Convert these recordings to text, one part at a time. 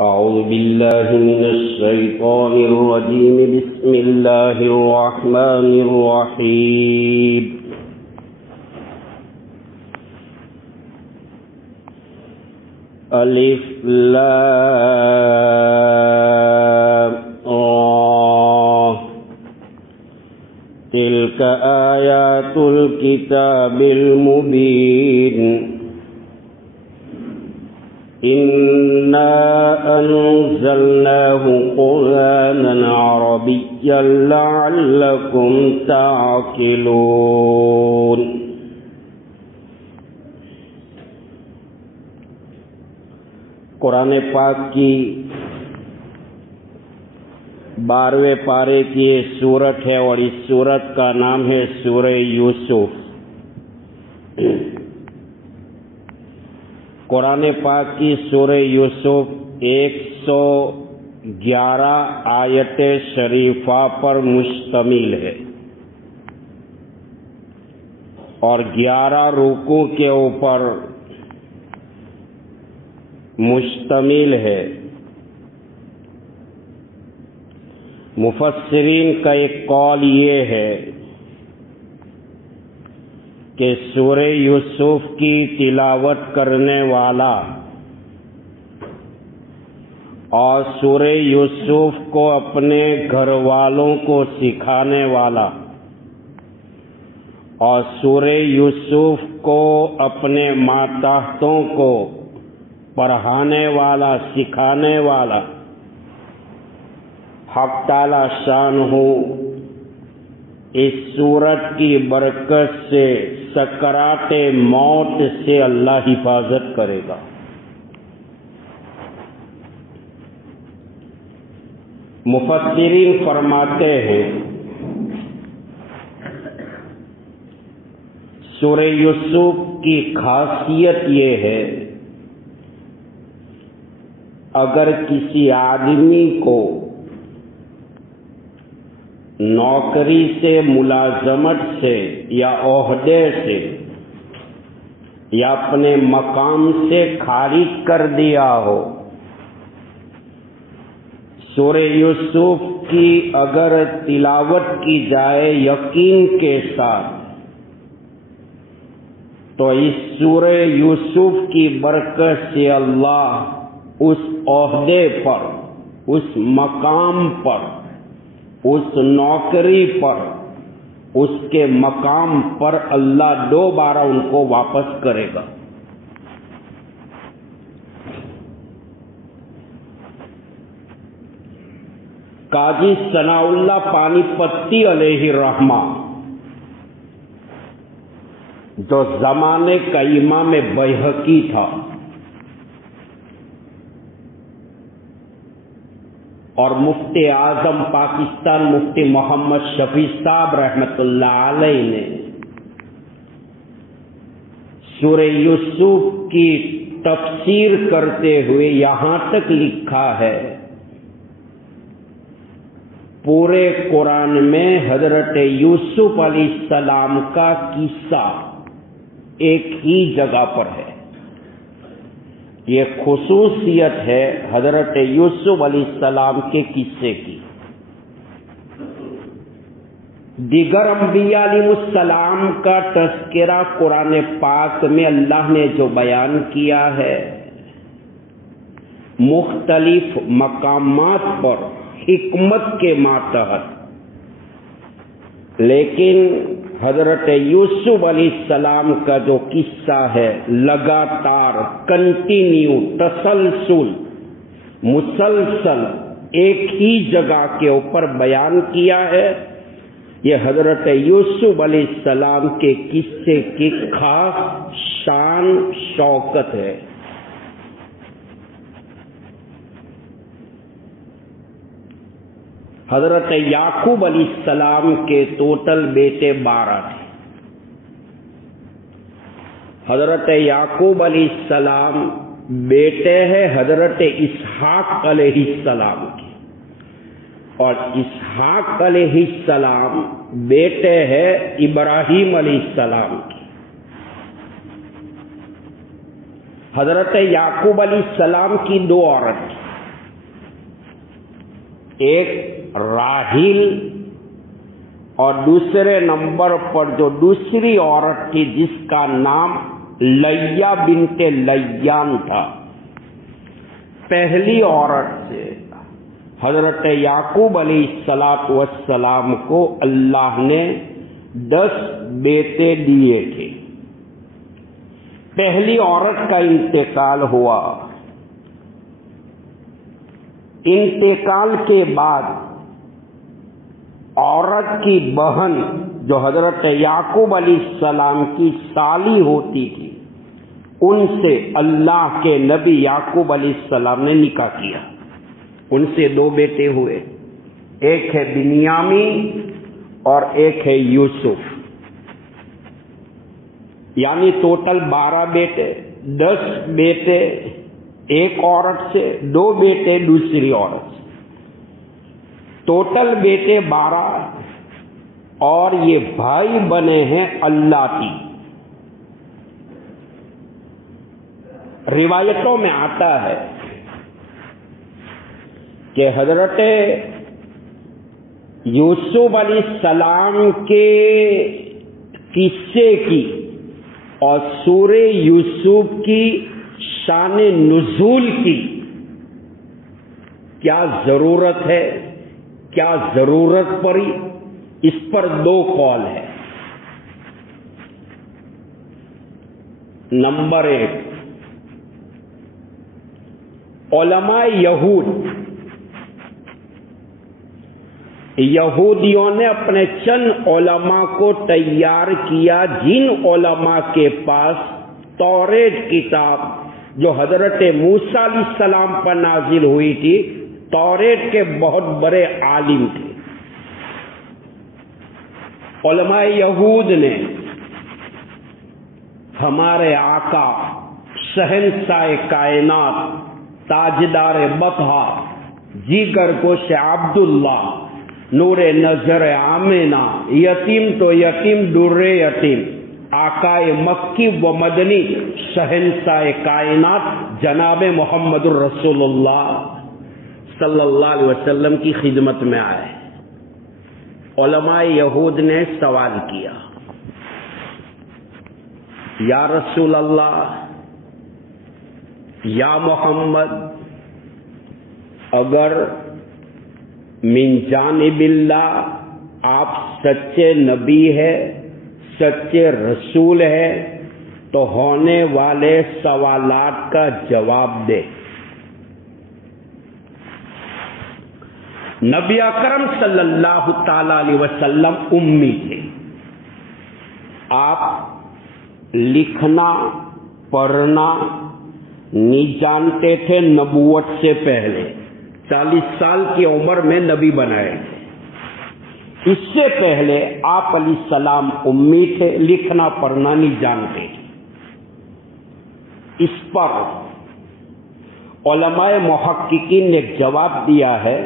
أعوذ بالله من الشيطان الرجيم. بسم الله الرحمن الرحيم. ألف لام را تلك آيات الكتاب المبين. إنا أنزلناه قرآنا عربيا لعلكم تعقلون. قرآن پاک کی 12ویں پارے کی یہ سورت ہے اور اس سورت کا نام ہے سورہ یوسف. قرآن پاک کی سورہ یوسف 111 آیت شریفہ پر مشتمل ہے اور 11 رکوع کے اوپر مشتمل ہے. مفسرین کا ایک قول یہ ہے کہ سورہ یوسف کی تلاوت کرنے والا اور سورہ یوسف کو اپنے گھر والوں کو سکھانے والا اور سورہ یوسف کو اپنے ماتحتوں کو پڑھانے والا سکھانے والا حق تعالی شانہ اس سورت کی برکت سے سکرات موت سے اللہ حفاظت کرے گا. مفسرین فرماتے ہیں سورہ یوسف کی خاصیت یہ ہے اگر کسی آدمی کو نوکری سے ملازمت سے یا عہدے سے یا اپنے مقام سے خارج کر دیا ہو، سورہ یوسف کی اگر تلاوت کی جائے یقین کے ساتھ تو اس سورہ یوسف کی برکت سے اللہ اس عہدے پر، اس مقام پر، اس نوکری پر، اس کے مقام پر اللہ دوبارہ ان کو واپس کرے گا. قاضی ثناء اللہ پانی پتی علیہ الرحمہ جو زمانے کا امام بیہقی تھا اور مفتی اعظم پاکستان مفتی محمد شفیع صاحب رحمۃ اللہ علیہ نے سورہ یوسف کی تفسیر کرتے ہوئے یہاں تک لکھا ہے پورے قرآن میں حضرت یوسف علیہ السلام کا قصہ ایک ہی جگہ پر ہے. یہ خصوصیت ہے حضرت یوسف علیہ السلام کے قصے کی. دیگر انبیاء علیہ السلام کا تذکرہ قرآن پاک میں اللہ نے جو بیان کیا ہے مختلف مقامات پر حکمت کے ماتحت، لیکن حضرت یوسف علیہ السلام کا جو قصہ ہے لگاتار کنٹینیو مسلسل ایک ہی جگہ کے اوپر بیان کیا ہے. یہ حضرت یوسف علیہ السلام کے قصے کی خاص شان شوکت ہے. حضرت یعقوب علیہ السلام کے ٹوٹل بیٹے 12 تھے. حضرت یعقوب علیہ السلام بیٹے ہیں حضرت اسحاق علیہ السلام کے اور اسحاق علیہ السلام بیٹے ہیں ابراہیم علیہ السلام کے. حضرت یعقوب علیہ السلام کی دو عورت، ایک راحیل اور دوسرے نمبر پر جو دوسری عورت تھی جس کا نام لیہ بنت لیان تھا. پہلی عورت سے حضرت یعقوب علیہ السلام کو اللہ نے 10 بیٹے دیے تھے. پہلی عورت کا انتقال ہوا. انتقال کے بعد عورت کی بہن جو حضرت یعقوب علیہ السلام کی سالی ہوتی تھی ان سے اللہ کے نبی یعقوب علیہ السلام نے نکاح کیا. ان سے 2 بیٹے ہوئے. ایک ہے بنیامین اور ایک ہے یوسف. یعنی ٹوٹل 12 بیٹے. 10 بیٹے ایک عورت سے، 2 بیٹے دوسری عورت سے، ٹوٹل بیٹے 12. اور یہ بھائی بنے ہیں اللہ کی. روایتوں میں آتا ہے کہ حضرت یوسف علیہ السلام کے قصے کی اور سورہ یوسف کی شان نزول کی کیا ضرورت ہے، کیا ضرورت پڑی، اس پر 2 قول ہے. نمبر 1، علماء یہودیوں نے اپنے چند علماء کو تیار کیا جن علماء کے پاس توریت کتاب جو حضرت موسیٰ علیہ السلام پر نازل ہوئی تھی، توریت کے بہت بڑے عالم تھے. علماء یہود نے ہمارے آقا شہنشاہ کائنات تاجدار بطحا جیگر گوش عبداللہ نور نظر آمینہ یتیم تو یتیم در یتیم آقائے مکی و مدنی شہنشاہ کائنات جناب محمد الرسول اللہ صلی اللہ علیہ وسلم کی خدمت میں آئے. علماء یہود نے سوال کیا، یا رسول اللہ، یا محمد، اگر من جانب اللہ آپ سچے نبی ہے، سچے رسول ہے تو ہونے والے سوالات کا جواب دے. نبی اکرم صلی اللہ تعالی علیہ وسلم امی تھے. آپ لکھنا پڑھنا نہیں جانتے تھے. نبوت سے پہلے 40 سال کی عمر میں نبی بنائے تھے. اس سے پہلے آپ علیہ السلام امی تھے، لکھنا پڑھنا نہیں جانتے تھے. اس پر علماء محققین نے ایک جواب دیا ہے،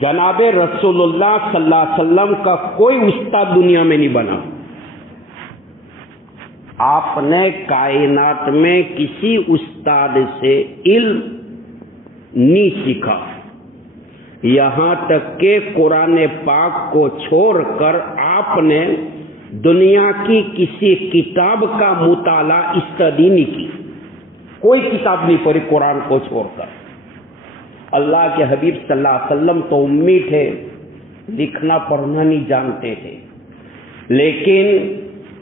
جناب رسول اللہ صلی اللہ علیہ وسلم کا کوئی استاد دنیا میں نہیں بنا. آپ نے کائنات میں کسی استاد سے علم نہیں سیکھا، یہاں تک کہ قرآن پاک کو چھوڑ کر آپ نے دنیا کی کسی کتاب کا مطالعہ اسٹڈی نہیں کی. کوئی کتاب نہیں پڑھی قرآن کو چھوڑ کر. اللہ کے حبیب صلی اللہ علیہ وسلم تو امی تھے، لکھنا پڑھنا نہیں جانتے تھے، لیکن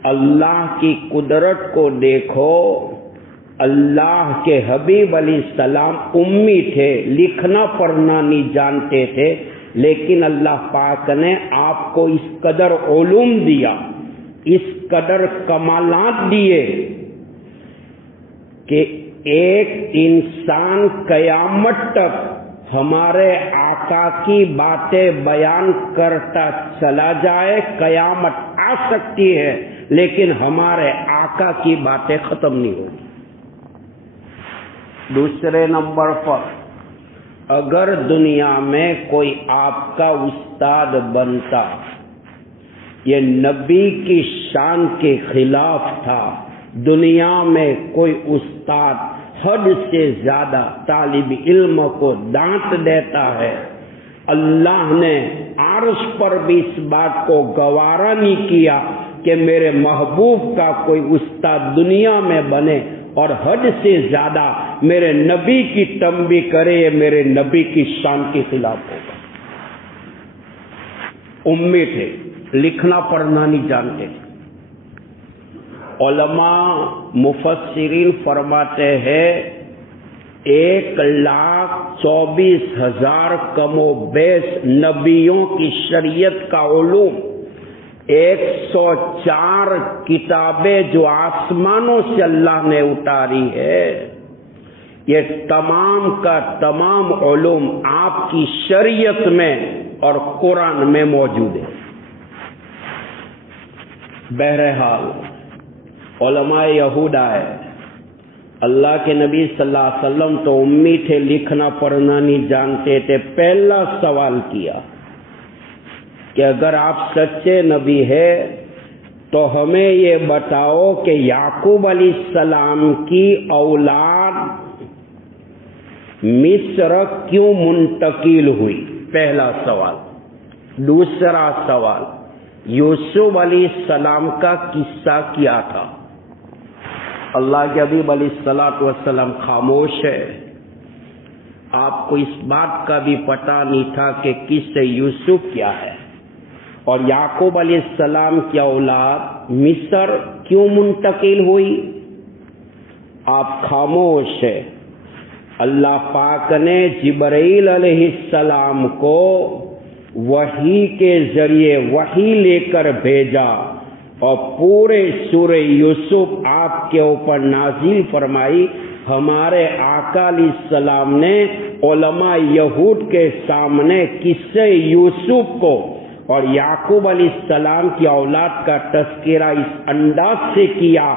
اللہ کی قدرت کو دیکھو. اللہ کے حبیب علیہ السلام امی تھے، لکھنا پڑھنا نہیں جانتے تھے، لیکن اللہ پاک نے آپ کو اس قدر علوم دیا، اس قدر کمالات دیے کہ ایک انسان قیامت تک ہمارے آقا کی باتیں بیان کرتا چلا جائے، قیامت آ سکتی ہے لیکن ہمارے آقا کی باتیں ختم نہیں ہوگی. دوسرے نمبر پر، اگر دنیا میں کوئی آپ کا استاد بنتا، یہ نبی کی شان کے خلاف تھا. دنیا میں کوئی استاد حد سے زیادہ طالب علم کو ڈانٹ دیتا ہے، اللہ نے عرش پر بھی اس بات کو گوارا نہیں کیا کہ میرے محبوب کا کوئی استاد دنیا میں بنے اور حد سے زیادہ میرے نبی کی تنبیہ کرے، یہ میرے نبی کی شان کے خلاف ہوگا۔ امی تھے، لکھنا پڑھنا نہیں جانتے تھے۔ علماء مفسرین فرماتے ہیں 1,24,000 کم و بیش نبیوں کی شریعت کا علوم، 104 کتابیں جو آسمانوں سے اللہ نے اتاری ہے، یہ تمام کا تمام علوم آپ کی شریعت میں اور قرآن میں موجود ہے۔ بہرحال علماء یہودا ہے، اللہ کے نبی صلی اللہ علیہ وسلم تو امی تھے، لکھنا پڑھنا نہیں جانتے تھے۔ پہلا سوال کیا کہ اگر آپ سچے نبی ہیں تو ہمیں یہ بتاؤ کہ یعقوب علیہ السلام کی اولاد مصر کیوں منتقل ہوئی؟ پہلا سوال۔ دوسرا سوال، یوسف علیہ السلام کا قصہ کیا تھا؟ اللہ کے حبیب علیہ السلام خاموش ہے۔ آپ کو اس بات کا بھی پتہ نہیں تھا کہ قصہ یوسف کیا ہے، اور یعقوب علیہ السلام کی اولاد مصر کیوں منتقل ہوئی؟ آپ خاموش ہے۔ اللہ پاک نے جبرائیل علیہ السلام کو وحی کے ذریعے وحی لے کر بھیجا اور پورے سورہ یوسف آپ کے اوپر نازل فرمائی۔ ہمارے آقا علیہ السلام نے علماء یہود کے سامنے قصہ یوسف کو اور یعقوب علیہ السلام کی اولاد کا تذکرہ اس انداز سے کیا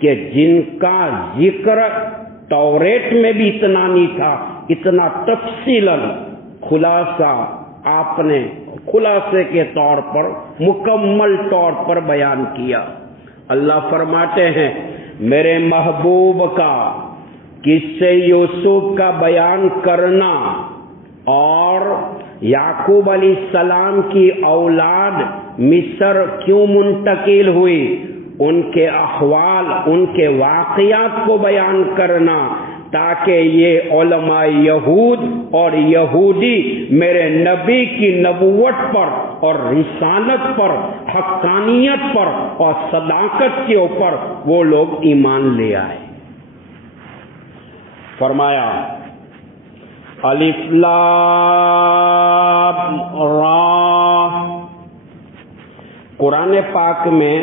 کہ جن کا ذکر توریت میں بھی اتنا نہیں تھا، اتنا تفصیلاً خلاصہ آپ نے خلاصے کے طور پر مکمل طور پر بیان کیا۔ اللہ فرماتے ہیں میرے محبوب کا قصہ یوسف کا بیان کرنا اور یعقوب علیہ السلام کی اولاد مصر کیوں منتقل ہوئی، ان کے احوال، ان کے واقعات کو بیان کرنا، تاکہ یہ علماء یہود اور یہودی میرے نبی کی نبوت پر اور رسالت پر، حقانیت پر اور صداقت کے اوپر وہ لوگ ایمان لے آئے۔ فرمایا الف لام را۔ قرآن پاک میں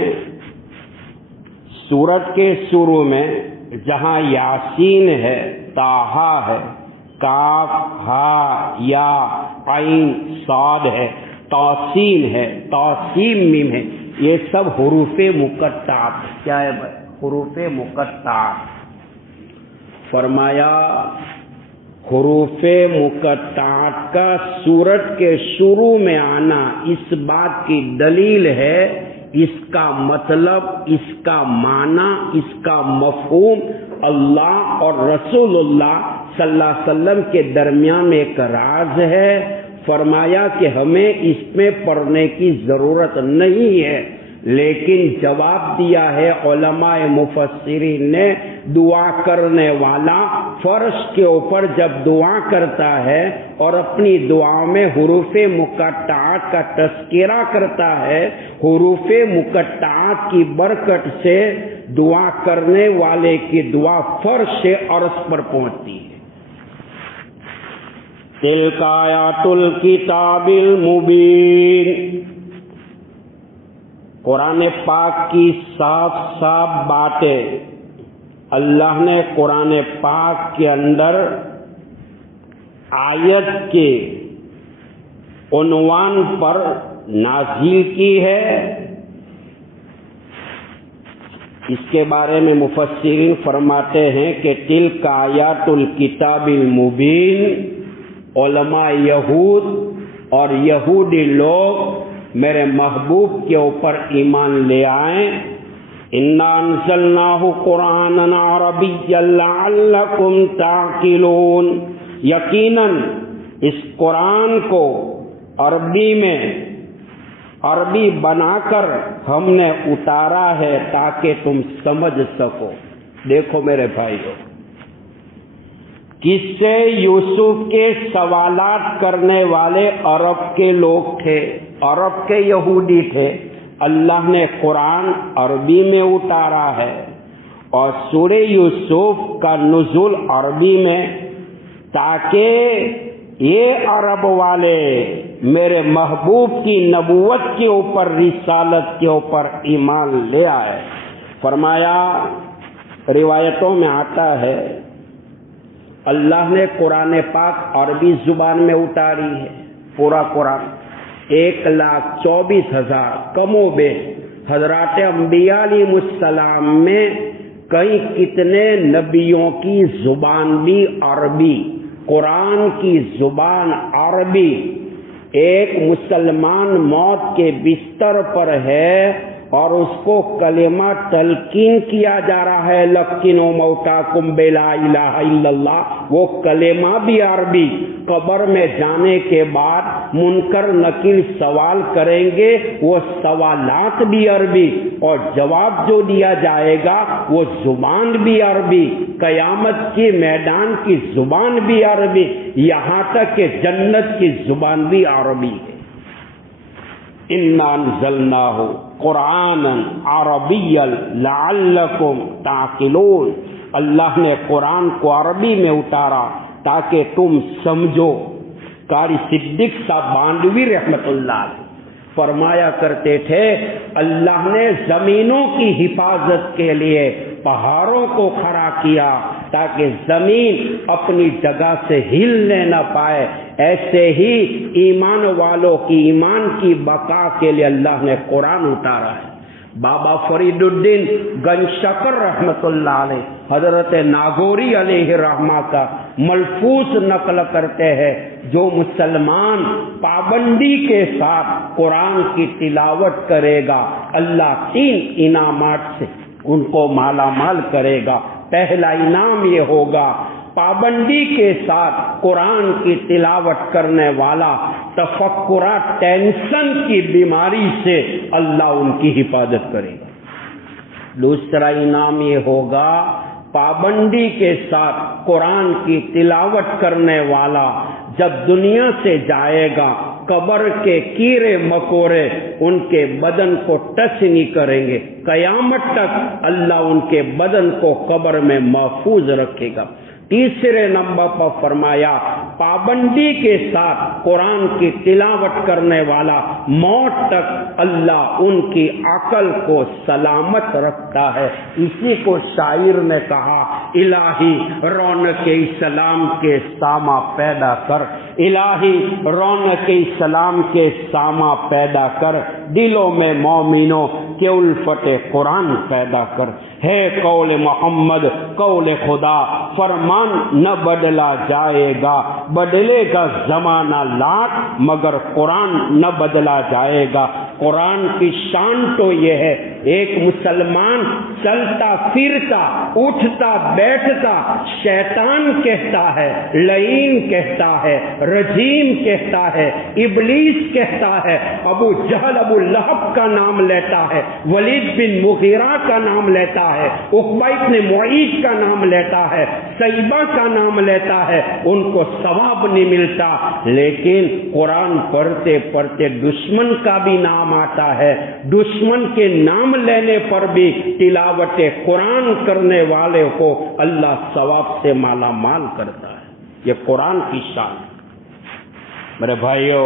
سورت کے شروع میں جہاں یاسین ہے، طٰہٰ ہے، کاف ہا یا عین صاد ہے، توسین ہے، توسین میم ہے، یہ سب حروف مقطعات۔ کیا ہے بھائی؟ حروف مقطعات۔ فرمایا حروف مقطعات کا سورت کے شروع میں آنا اس بات کی دلیل ہے، اس کا مطلب، اس کا معنی، اس کا مفہوم اللہ اور رسول اللہ صلی اللہ علیہ وسلم کے درمیان میں ایک راز ہے۔ فرمایا کہ ہمیں اس میں پڑھنے کی ضرورت نہیں ہے، لیکن جواب دیا ہے علماء مفسرین نے، دعا کرنے والا فرش کے اوپر جب دعا کرتا ہے اور اپنی دعا میں حروف مقطعات کا تذکرہ کرتا ہے، حروف مقطعات کی برکت سے دعا کرنے والے کی دعا فرش عرش پر پہنچتی ہے۔ تلک آیات الکتاب المبین، قرآن پاک کی صاف صاف باتیں اللہ نے قرآن پاک کے اندر آیت کے عنوان پر نازل کی ہے۔ اس کے بارے میں مفسرین فرماتے ہیں کہ تلک آیات الکتاب المبین، علماء یہود اور یہودی لوگ میرے محبوب کے اوپر ایمان لے آئیں انا انزلناہ قرآنا عربیا لعلکم تعقلون، یقیناً اس قرآن کو عربی بنا کر ہم نے اتارا ہے تاکہ تم سمجھ سکو۔ دیکھو میرے بھائیو، قصے یوسف کے سوالات کرنے والے عرب کے لوگ تھے، عرب کے یہودی تھے۔ اللہ نے قرآن عربی میں اتارا ہے اور سورہ یوسف کا نزول عربی میں، تاکہ یہ عرب والے میرے محبوب کی نبوت کے اوپر، رسالت کے اوپر ایمان لے آئے۔ فرمایا، روایتوں میں آتا ہے اللہ نے قرآن پاک عربی زبان میں اتاری ہے، پورا قرآن 1,24,000 کم و بیش۔ حضرات انبیاء علیہ السلام میں کئی کتنے نبیوں کی زبان بھی عربی، قرآن کی زبان عربی۔ ایک مسلمان موت کے بستر پر ہے اور اس کو کلمہ تلقین کیا جا رہا ہے، لقنوا موتاکم بلا الہ الا اللہ، وہ کلمہ بھی عربی۔ قبر میں جانے کے بعد منکر نکیر سوال کریں گے، وہ سوالات بھی عربی، اور جواب جو دیا جائے گا وہ زبان بھی عربی، قیامت کے میدان کی زبان بھی عربی، یہاں تک کہ جنت کی زبان بھی عربی ہے۔ انا انزلناہ قرآنا عربیا لعلکم تعقلون، اللہ نے قرآن کو عربی میں اتارا تاکہ تم سمجھو۔ قاری صدیق صاحب باندوی رحمت اللہ علیہ فرمایا کرتے تھے، اللہ نے زمینوں کی حفاظت کے لیے پہاڑوں کو کھڑا کیا تاکہ زمین اپنی جگہ سے ہلنے نہ پائے، ایسے ہی ایمان والوں کی ایمان کی بقا کے لیے اللہ نے قرآن اتارا ہے۔ بابا فرید الدین گنج شکر رحمت اللہ علیہ حضرت ناگوری علیہ رحمہ کا ملفوظ نقل کرتے ہیں، جو مسلمان پابندی کے ساتھ قرآن کی تلاوت کرے گا اللہ 3 انعامات سے ان کو مالا مال کرے گا۔ پہلا انعام یہ ہوگا، پابندی کے ساتھ قرآن کی تلاوت کرنے والا تفکرات، ٹینشن کی بیماری سے اللہ ان کی حفاظت کرے گا۔ دوسرا انعام یہ ہوگا، پابندی کے ساتھ قرآن کی تلاوت کرنے والا جب دنیا سے جائے گا، قبر کے کیڑے مکوڑے ان کے بدن کو ٹچ نہیں کریں گے، قیامت تک اللہ ان کے بدن کو قبر میں محفوظ رکھے گا۔ تیسرے نمبر پر فرمایا، پابندی کے ساتھ قرآن کی تلاوت کرنے والا موت تک اللہ ان کی عقل کو سلامت رکھتا ہے۔ اسی کو شاعر نے کہا، الہی رونق اسلام کے سامہ پیدا کر، الہی رونق اسلام کے سامہ پیدا کر، دلوں میں مومنوں کے الفت قرآن پیدا کر۔ ہے قول محمد قول خدا، فرمان نہ بدلا جائے گا، بدلے گا زمانہ لاکھ مگر قرآن نہ بدلا جائے گا۔ قرآن کی شان تو یہ ہے، ایک مسلمان چلتا پھرتا اٹھتا بیٹھتا شیطان کہتا ہے، لعین کہتا ہے، رجیم کہتا ہے، ابلیس کہتا ہے، ابو جہل ابو لہب کا نام لیتا ہے، ولید بن مغیرہ کا نام لیتا ہے، عقبہ بن معیط کا نام لیتا ہے، سیبہ کا نام لیتا ہے، ان کو ثواب نہیں ملتا۔ لیکن قرآن پڑھتے پڑھتے دشمن کا بھی نام آتا ہے، دشمن کے نام لینے پر بھی تلاوت قرآن کرنے والے کو اللہ ثواب سے مالا مال کرتا ہے۔ یہ قرآن کی شان ہے۔ میرے بھائیو،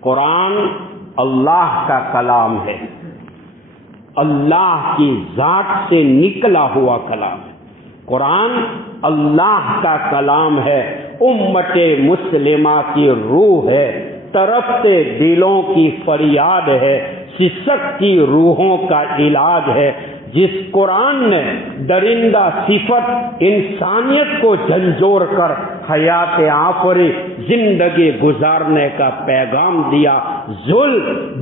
قرآن اللہ کا کلام ہے، اللہ کی ذات سے نکلا ہوا کلام ہے۔ قرآن اللہ کا کلام ہے، امت مسلمہ کی روح ہے، تڑپتے دلوں کی فریاد ہے، سسکتی روحوں کا علاج ہے۔ جس قرآن نے درندہ صفت انسانیت کو جھنجھوڑ کر حیات آفری زندگی گزارنے کا پیغام دیا،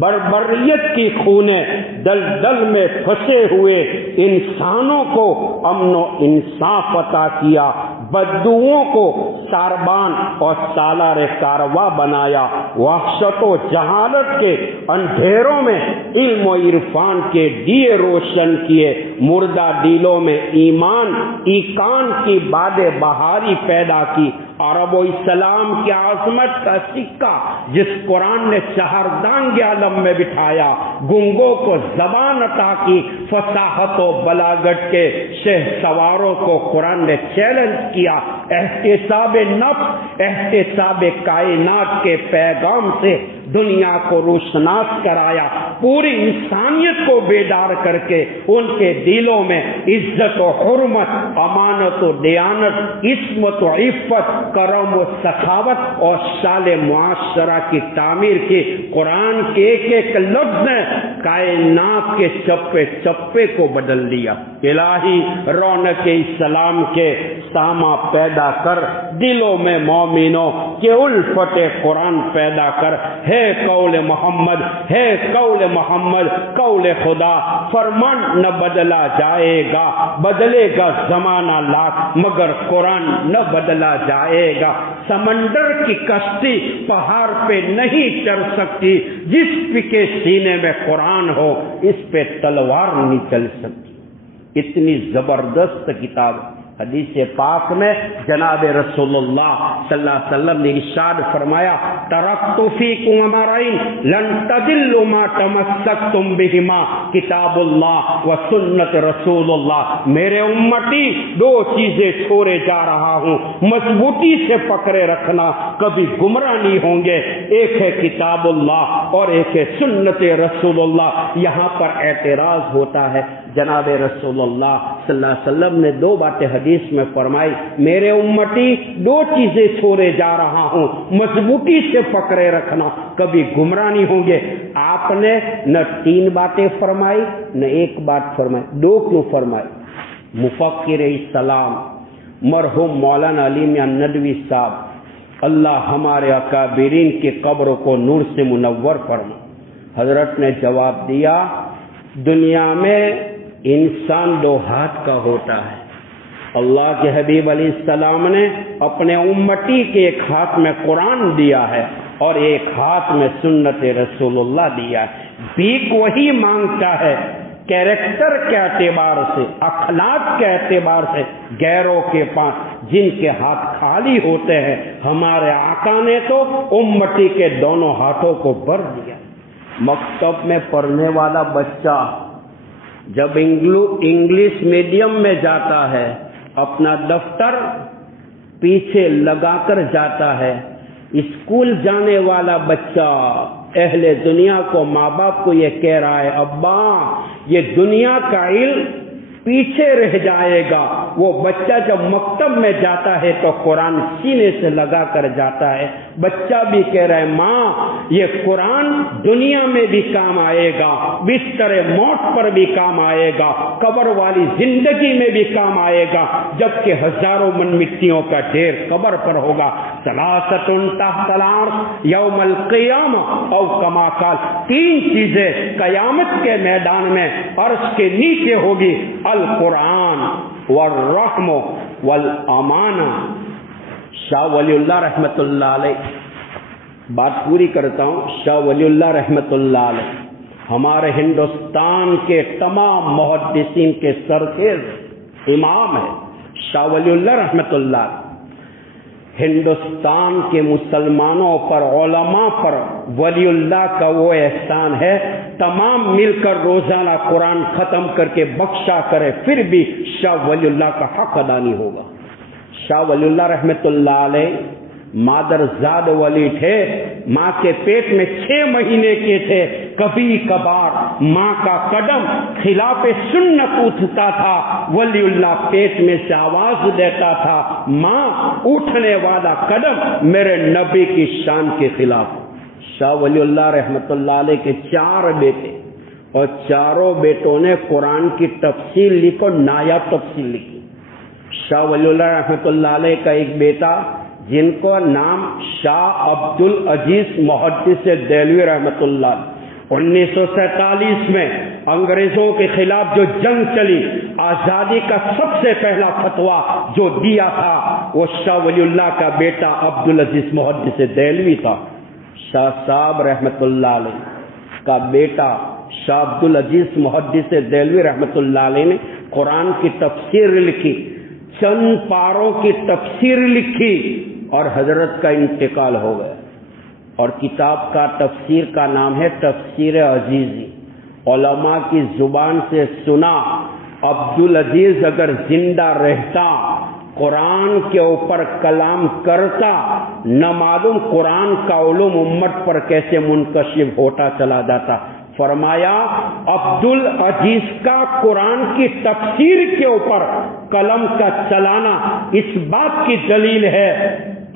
بربریت کی خونے دلدل میں پھنسے ہوئے انسانوں کو امن و انصاف عطا کیا، بدوؤں کو ساربان اور سالار کارواں بنایا، وحشت و جہالت کے اندھیروں میں علم و عرفان کے دیے روشن کیے، مردہ دلوں میں ایمان ایقان کی باد بہاری پیدا کی۔ عرب و اسلام کی عظمت کا سکہ جس قرآن نے چہاردانگ عالم میں بٹھایا، گنگوں کو زبان عطا کی، فصاحت و بلاغت کے شہ سواروں کو قرآن نے چیلنج کیا، احتساب نفس احتساب کائنات کے پیغام سے دنیا کو روشناس کرایا، پوری انسانیت کو بیدار کر کے ان کے دلوں میں عزت و حرمت، امانت و دیانت، عصمت و عفت، کرم و سخاوت اور شال معاشرہ کی تعمیر کی۔ قرآن کے ایک ایک لفظ نے کائنات کے چپے چپے کو بدل دیا۔ الہی رونق اسلام کے ساما پیدا کر، دلوں میں مومنوں کے الفت قرآن پیدا کر۔ ہے قول محمد، ہے قول محمد، قول خدا، فرمان نہ بدلا جائے گا، بدلے گا زمانہ لاکھ مگر قرآن نہ بدلا جائے گا۔ سمندر کی کشتی پہاڑ پہ نہیں چڑھ سکتی، جس کے سینے میں قرآن ہو اس پہ تلوار نہیں چل سکتی۔ اتنی زبردست کتاب۔ حدیث پاک میں جناب رسول اللہ صلی اللہ علیہ وسلم نے ارشاد فرمایا، ترکت فیکم امرین لن تضلوا ما تمسکتم بہما کتاب اللہ و سنت رسول اللہ۔ میرے امتی دو چیزیں چھوڑے جا رہا ہوں، مضبوطی سے پکڑے رکھنا، کبھی گمراہ نہیں ہوں گے۔ ایک ہے کتاب اللہ اور ایک ہے سنت رسول اللہ۔ یہاں پر اعتراض ہوتا ہے، جناب رسول اللہ صلی اللہ علیہ وسلم نے دو باتیں حدیث میں فرمائی، میرے امتی دو چیزیں چھوڑے جا رہا ہوں، مضبوطی سے پکڑے رکھنا، کبھی گمراہ نہیں ہوں گے۔ آپ نے نہ تین باتیں فرمائی نہ ایک بات فرمائی، دو کیوں فرمائی؟ مفکر اسلام مرحوم مولانا علی میاں ندوی صاحب، اللہ ہمارے اکابرین کی قبروں کو نور سے منور فرما، حضرت نے جواب دیا، دنیا میں انسان دو ہاتھ کا ہوتا ہے۔ اللہ کے حبیب علیہ السلام نے اپنے امتی کے ایک ہاتھ میں قرآن دیا ہے اور ایک ہاتھ میں سنت رسول اللہ دیا ہے۔ بھیک وہی مانگتا ہے، کیریکٹر کے اعتبار سے، اخلاق کے اعتبار سے غیروں کے پاس جن کے ہاتھ خالی ہوتے ہیں۔ ہمارے آقا نے تو امتی کے دونوں ہاتھوں کو بھر دیا۔ مکتب میں پڑھنے والا بچہ جب انگلش میڈیم میں جاتا ہے، اپنا دفتر پیچھے لگا کر جاتا ہے۔ اسکول جانے والا بچہ اہل دنیا کو، ماں باپ کو یہ کہہ رہا ہے، ابا یہ دنیا کا علم پیچھے رہ جائے گا۔ وہ بچہ جب مکتب میں جاتا ہے تو قرآن سینے سے لگا کر جاتا ہے۔ بچہ بھی کہہ رہا ہے، ماں یہ قرآن دنیا میں بھی کام آئے گا، بستر موت پر بھی کام آئے گا، قبر والی زندگی میں بھی کام آئے گا، جبکہ ہزاروں من مٹیوں کا ڈھیر قبر پر ہوگا۔ ثلاثۃ تحت العرش یوم القیامہ او کما قال، تین چیزیں قیامت کے میدان میں عرش کے نیچے ہوگی، القرآن والرحم والامانہ۔ شاہ ولی اللہ رحمۃ اللہ علیہ، بات پوری کرتا ہوں، شاہ ولی اللہ رحمۃ اللہ علیہ ہمارے ہندوستان کے تمام محدثین کے سرخیز امام ہے۔ شاہ ولی اللہ رحمۃ اللہ علیہ ہندوستان کے مسلمانوں پر، علماء پر ولی اللہ کا وہ احسان ہے، تمام مل کر روزانہ قرآن ختم کر کے بخشا کرے، پھر بھی شاہ ولی اللہ کا حق ادا نہیں ہوگا۔ شاہ ولی اللہ رحمۃ اللہ علیہ مادر زاد ولی تھے، ماں کے پیٹ میں 6 مہینے کے تھے۔ کبھی کبھار ماں کا قدم خلاف سنت اٹھتا تھا، ولی اللہ پیٹ میں سے آواز دیتا تھا، ماں اٹھنے والا قدم میرے نبی کی شان کے خلاف۔ شاہ ولی اللہ رحمۃ اللہ علیہ کے 4 بیٹے، اور چاروں بیٹوں نے قرآن کی تفسیر لکھی اور نایاب تفسیر لکھی۔ شاہ ولی اللہ رحمۃ اللہ علیہ کا ایک بیٹا جن کو نام شاہ عبد العزیز محدث دہلوی رحمۃ اللہ، 1947 میں انگریزوں کے خلاف جو جنگ چلی، آزادی کا سب سے پہلا فتویٰ جو دیا تھا وہ شاہ ولی اللہ کا بیٹا عبد العزیز محدث دہلوی تھا۔ شاہ صاحب رحمۃ اللہ علیہ کا بیٹا شاہ عبد العزیز محدث دہلوی رحمۃ اللہ علیہ نے قرآن کی تفسیر لکھی، چند پاروں کی تفسیر لکھی اور حضرت کا انتقال ہو گیا۔ اور کتاب کا تفسیر کا نام ہے تفسیر عزیزی۔ علماء کی زبان سے سنا، عبد العزیز اگر زندہ رہتا قرآن کے اوپر کلام کرتا، نہ معلوم قرآن کا علوم امت پر کیسے منکشف ہوتا چلا جاتا۔ فرمایا عبد العزیز کا قرآن کی تفسیر کے اوپر قلم کا چلانا اس بات کی دلیل ہے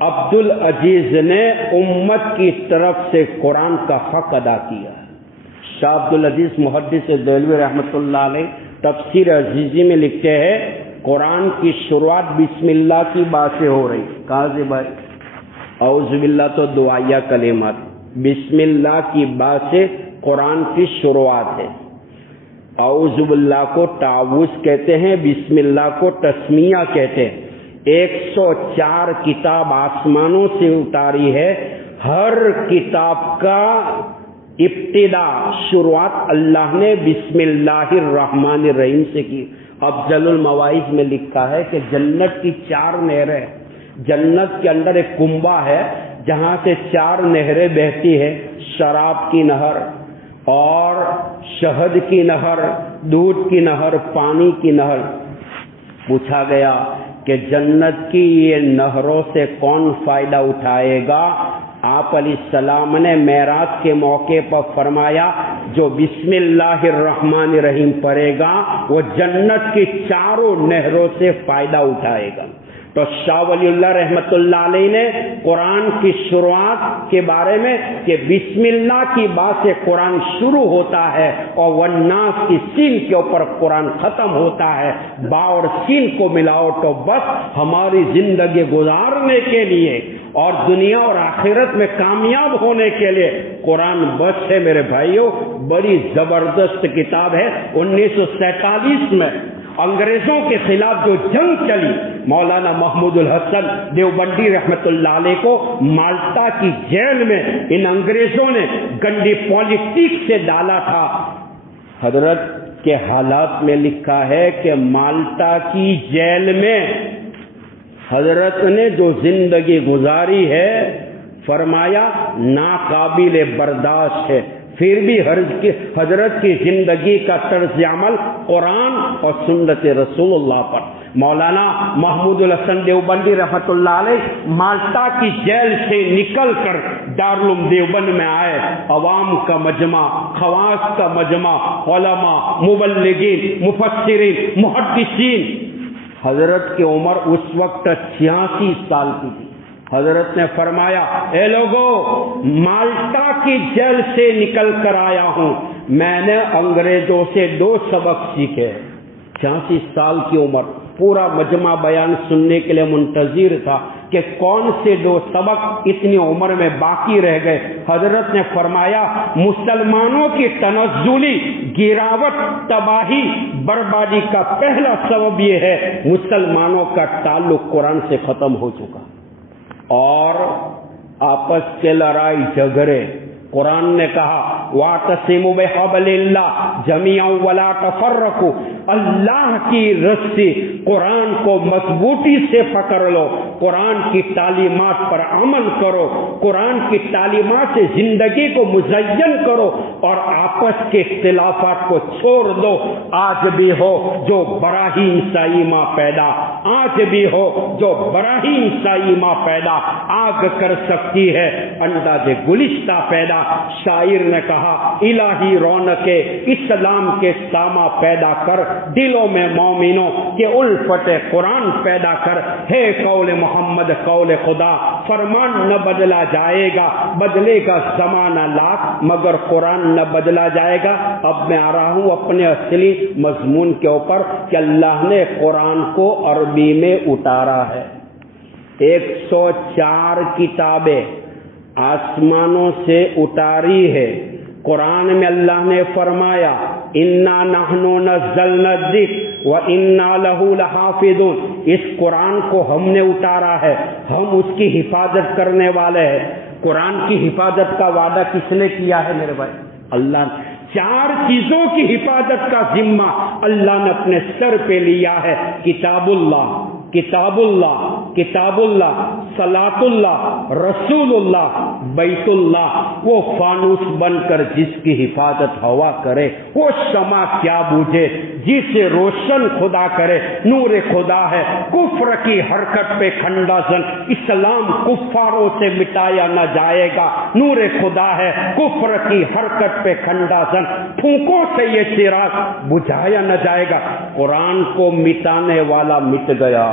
عبد العزیز نے امت کی طرف سے قرآن کا حق ادا کیا۔ شاہ عبد العزیز محدث دہلوی رحمۃ اللہ علیہ تفسیر عزیزی میں لکھتے ہیں قرآن کی شروعات بسم اللہ کی بات سے ہو رہی۔ کہاں سے بھائی؟ اعوذ باللہ تو دعائیہ کلمات، بسم اللہ کی بات سے قرآن کی شروعات ہے۔ اعوذ باللہ کو تعوذ کہتے ہیں، بسم اللہ کو تسمیہ کہتے ہیں۔ 104 کتاب آسمانوں سے اتاری ہے، ہر کتاب کا ابتدا شروعات اللہ نے بسم اللہ الرحمن الرحیم سے کی۔ افضل المواعظ میں لکھا ہے کہ جنت کی 4 نہریں، جنت کے اندر ایک کنبہ ہے جہاں سے 4 نہریں بہتی ہیں، شراب کی نہر اور شہد کی نہر، دودھ کی نہر، پانی کی نہر۔ پوچھا گیا کہ جنت کی یہ نہروں سے کون فائدہ اٹھائے گا؟ آپ علیہ السلام نے معراج کے موقع پر فرمایا جو بسم اللہ الرحمن الرحیم پڑھے گا وہ جنت کی 4 نہروں سے فائدہ اٹھائے گا۔ تو شاہ ولی اللہ رحمۃ اللہ علیہ نے قرآن کی شروعات کے بارے میں کہ بسم اللہ کی بات سے قرآن شروع ہوتا ہے اور والناس کی سین کے اوپر قرآن ختم ہوتا ہے، با اور سین کو ملاؤ تو بس ہماری زندگی گزارنے کے لیے اور دنیا اور آخرت میں کامیاب ہونے کے لیے قرآن بس ہے۔ میرے بھائیوں، بڑی زبردست کتاب ہے۔ 1947 میں انگریزوں کے خلاف جو جنگ چلی، مولانا محمود الحسن دیوبندی رحمت اللہ علیہ کو مالٹا کی جیل میں ان انگریزوں نے گندی پالیٹکس سے ڈالا تھا۔ حضرت کے حالات میں لکھا ہے کہ مالٹا کی جیل میں حضرت نے جو زندگی گزاری ہے فرمایا ناقابل برداشت ہے، پھر بھی حضرت کی زندگی کا طرز عمل قرآن اور سنت رسول اللہ پر۔ مولانا محمود الحسن دیوبندی رحمت اللہ علیہ مالٹا کی جیل سے نکل کر دارالعلوم دیوبند میں آئے، عوام کا مجمع، خواص کا مجمع، علماء، مبلغین، مفسرین، محدثین۔ حضرت کی عمر اس وقت 86 سال کی تھی۔ حضرت نے فرمایا اے لوگو، مالٹا کی جیل سے نکل کر آیا ہوں، میں نے انگریزوں سے 2 سبق سیکھے۔ 86 سال کی عمر، پورا مجمع بیان سننے کے لیے منتظر تھا کہ کون سے 2 سبق اتنی عمر میں باقی رہ گئے۔ حضرت نے فرمایا مسلمانوں کی تنزلی گراوٹ، تباہی، بربادی کا پہلا سبب یہ ہے مسلمانوں کا تعلق قرآن سے ختم ہو چکا اور آپس کے لڑائی جھگڑے۔ قرآن نے کہا وَاعْتَصِمُوا بِحَبْلِ اللَّهِ جَمِيعًا وَلَا تَفَرَّقُوا، اللہ کی رسی قرآن کو مضبوطی سے پکڑ لو، قرآن کی تعلیمات پر عمل کرو، قرآن کی تعلیمات سے زندگی کو مزین کرو اور آپس کے اختلافات کو چھوڑ دو۔ آج بھی ہو جو براہیم سائمہ پیدا، آج بھی ہو جو براہیم سائمہ پیدا آگ کر سکتی ہے انداز گلشتہ پیدا۔ شاعر نے کہا الہی رونق اسلام کے سامہ پیدا کر، دلوں میں مومنوں کہ الفت قرآن پیدا کر، ہے قول محمد قول خدا، فرمان نہ بدلا جائے گا، بدلے گا زمانہ لاکھ مگر قرآن نہ بدلا جائے گا۔ اب میں آ رہا ہوں اپنے اصلی مضمون کے اوپر کہ اللہ نے قرآن کو عربی میں اتارا ہے۔ 104 کتابیں آسمانوں سے اتاری ہے۔ قرآن میں اللہ نے فرمایا انا نحن نزلنا الذکر وانا لہ لحافظون، اس قرآن کو ہم نے اتارا ہے، ہم اس کی حفاظت کرنے والے ہیں۔ قرآن کی حفاظت کا وعدہ کس نے کیا ہے میرے بھائی؟ اللہ نے۔ 4 چیزوں کی حفاظت کا ذمہ اللہ نے اپنے سر پہ لیا ہے، کتاب اللہ، کتاب اللہ، کتاب اللہ، صلاۃ اللہ، رسول اللہ، بیت اللہ۔ وہ فانوس بن کر جس کی حفاظت ہوا کرے، وہ شمع کیا بوجھے جسے روشن خدا کرے، نور خدا ہے۔ کفر کی حرکت پہ کھنڈا زن، اسلام کفاروں سے مٹایا نہ جائے گا، نور خدا ہے۔ کفر کی حرکت پہ کھنڈا زن، پھونکوں سے یہ چراغ بجھایا نہ جائے گا۔ قرآن کو مٹانے والا مٹ گیا،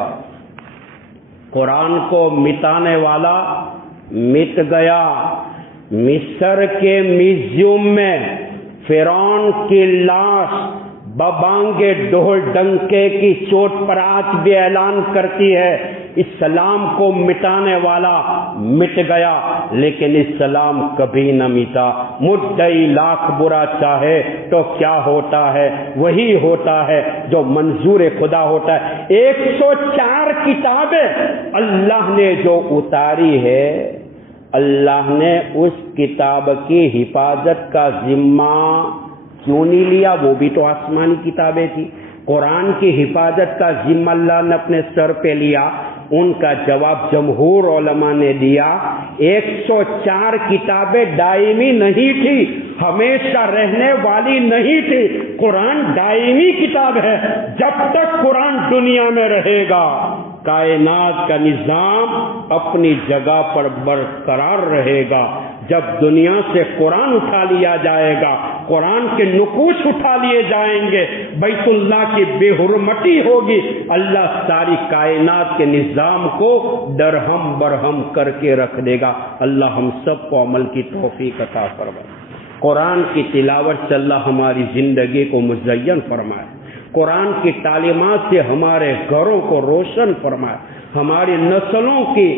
قرآن کو مٹانے والا مٹ گیا۔ مصر کے میوزیم میں فرعون کی لاش ببانگے ڈھول ڈنکے کی چوٹ پر آج بھی اعلان کرتی ہے اسلام کو مٹانے والا مٹ گیا، لیکن اسلام کبھی نہ مٹا۔ مدعی لاکھ برا چاہے تو کیا ہوتا ہے؟ وہی ہوتا ہے جو منظور خدا ہوتا ہے۔ 104 کتابیں اللہ نے جو اتاری ہے، اللہ نے اس کتاب کی حفاظت کا ذمہ کیوں نہیں لیا؟ وہ بھی تو آسمانی کتابیں تھی۔ قرآن کی حفاظت کا ذمہ اللہ نے اپنے سر پہ لیا۔ ان کا جواب جمہور علماء نے دیا، 104 کتابیں دائمی نہیں تھی، ہمیشہ رہنے والی نہیں تھی۔ قرآن دائمی کتاب ہے، جب تک قرآن دنیا میں رہے گا کائنات کا نظام اپنی جگہ پر برقرار رہے گا۔ جب دنیا سے قرآن اٹھا لیا جائے گا، قرآن کے نقوش اٹھا لیے جائیں گے، بیت اللہ کی بے حرمتی ہوگی، اللہ ساری کائنات کے نظام کو درہم برہم کر کے رکھ دے گا۔ اللہ ہم سب کو عمل کی توفیق عطا فرمائے۔ قرآن کی تلاوت سے اللہ ہماری زندگی کو مزین فرمائے، قرآن کی تعلیمات سے ہمارے گھروں کو روشن فرمائے، ہماری نسلوں کی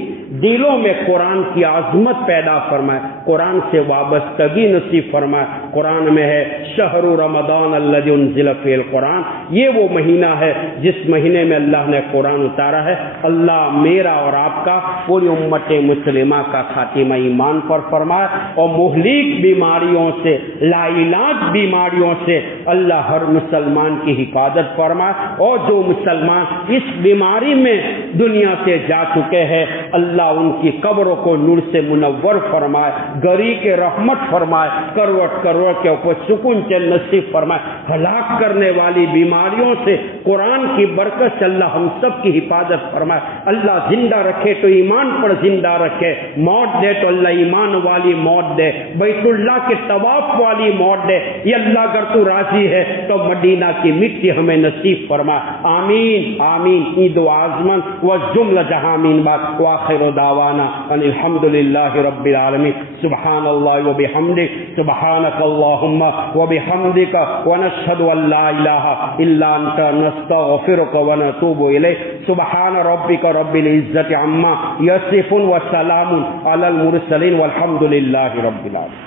دلوں میں قرآن کی عظمت پیدا فرمائے، قرآن سے وابستگی نصیب فرمائے۔ قرآن میں ہے شہر رمضان الذی انزل فیہ القرآن، یہ وہ مہینہ ہے جس مہینے میں اللہ نے قرآن اتارا ہے۔ اللہ میرا اور آپ کا، پوری امت مسلمہ کا خاتمہ ایمان پر فرمائے، اور مہلک بیماریوں سے، لا علاج بیماریوں سے اللہ ہر مسلمان کی حفاظت فرمائے، اور جو مسلمان اس بیماری میں دنیا سے جا چکے ہیں اللہ ان کی قبروں کو نور سے منور فرمائے، گری کے رحمت فرمائے، کروٹ کروٹ کے اوپر سکون چین نصیب فرمائے۔ ہلاک کرنے والی بیماریوں سے قرآن کی برکت سے اللہ ہم سب کی حفاظت فرمائے۔ اللہ زندہ رکھے تو ایمان پر زندہ رکھے، موت دے تو اللہ ایمان والی موت دے، بیت اللہ کے طواف والی موت دے۔ یہ اللہ اگر تو راضی ہے تو مدینہ کی مٹی ہمیں نصیب فرمائے۔ آمین آمین۔ عید و آزمن و جملہ جہاں آمین بات، وآخر دعوانا ان الحمد للہ رب العالمین۔ سبحان اللہ و بحمدک، سبحانک اللہم و بحمدک، ونشہد ان لا الہ الا انت، نستغفرک ونتوب الیک۔ سبحان ربک رب العزت عما یصفون وسلام علی المرسلین والحمد للہ رب العالمین۔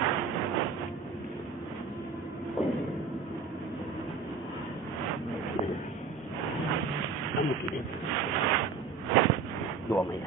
دعا میں